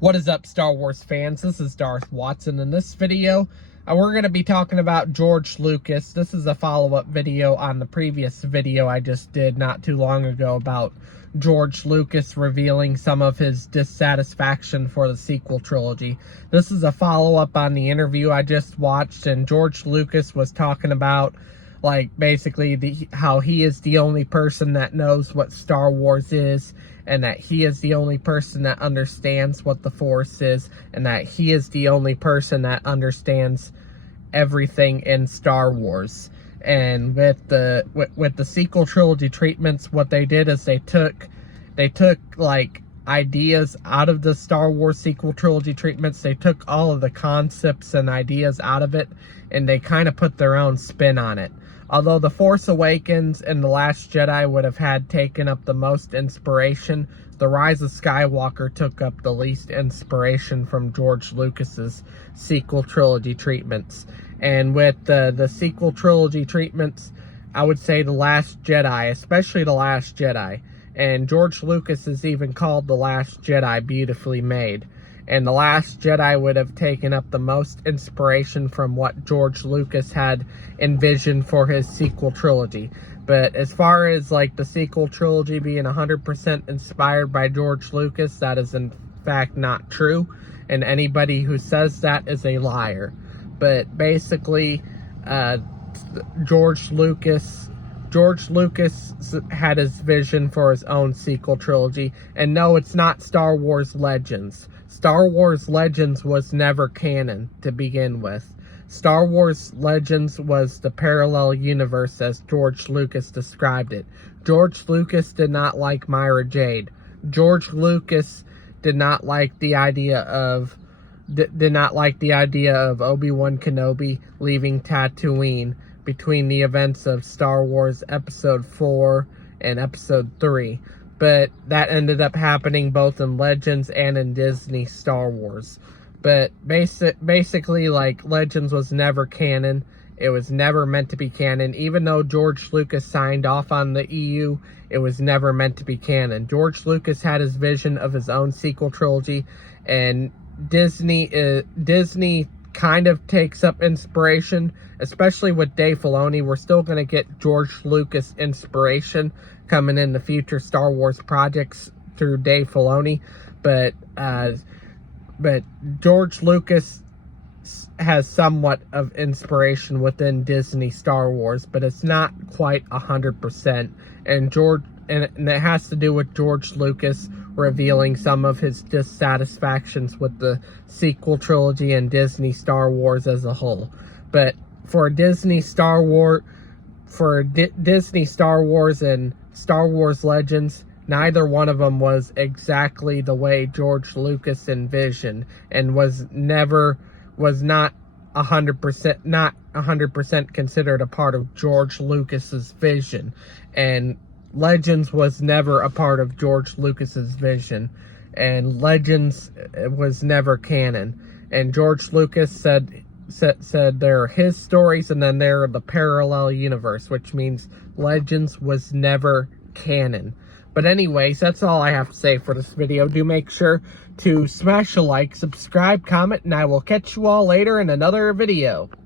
What is up, Star Wars fans? This is Darth Watson. In this video, we're going to be talking about George Lucas. This is a follow-up video on the previous video I just did not too long ago about George Lucas revealing some of his dissatisfaction for the sequel trilogy. This is a follow-up on the interview I just watched, and George Lucas was talking about basically how he is the only person that knows what Star Wars is, and that he is the only person that understands what the Force is, and that he is the only person that understands everything in Star Wars. And with the sequel trilogy treatments, what they did is they took ideas out of the Star Wars sequel trilogy treatments. They took all of the concepts and ideas out of it, and they kind of put their own spin on it. Although The Force Awakens and The Last Jedi would have had taken up the most inspiration, The Rise of Skywalker took up the least inspiration from George Lucas's sequel trilogy treatments. And with the sequel trilogy treatments, I would say The Last Jedi, especially The Last Jedi. And George Lucas is even called The Last Jedi beautifully made. And The Last Jedi would have taken up the most inspiration from what George Lucas had envisioned for his sequel trilogy. But as far as the sequel trilogy being 100% inspired by George Lucas, that is in fact not true. And anybody who says that is a liar. But basically, George Lucas had his vision for his own sequel trilogy. And no, it's not Star Wars Legends. Star Wars Legends was never canon to begin with. Star Wars Legends was the parallel universe as George Lucas described it. George Lucas did not like Myra Jade. George Lucas did not like the idea of Obi-Wan Kenobi leaving Tatooine between the events of Star Wars Episode 4 and Episode 3. But that ended up happening both in Legends and in Disney Star Wars. But basically, Legends was never canon. It was never meant to be canon. Even though George Lucas signed off on the EU, it was never meant to be canon. George Lucas had his vision of his own sequel trilogy, and Disney kind of takes up inspiration, especially with Dave Filoni. We're still going to get George Lucas inspiration coming in the future Star Wars projects through Dave Filoni, but George Lucas has somewhat of inspiration within Disney Star Wars, but it's not quite 100%. And it has to do with George Lucas revealing some of his dissatisfactions with the sequel trilogy and Disney Star Wars as a whole. But for Disney Star Wars and Star Wars Legends, neither one of them was exactly the way George Lucas envisioned, and was not 100% considered a part of George Lucas's vision. And Legends was never a part of George Lucas's vision, and Legends was never canon. And George Lucas said they're his stories, and then they're the parallel universe, which means Legends was never canon. But anyways, that's all I have to say for this video. Do make sure to smash a like, subscribe, comment, and I will catch you all later in another video.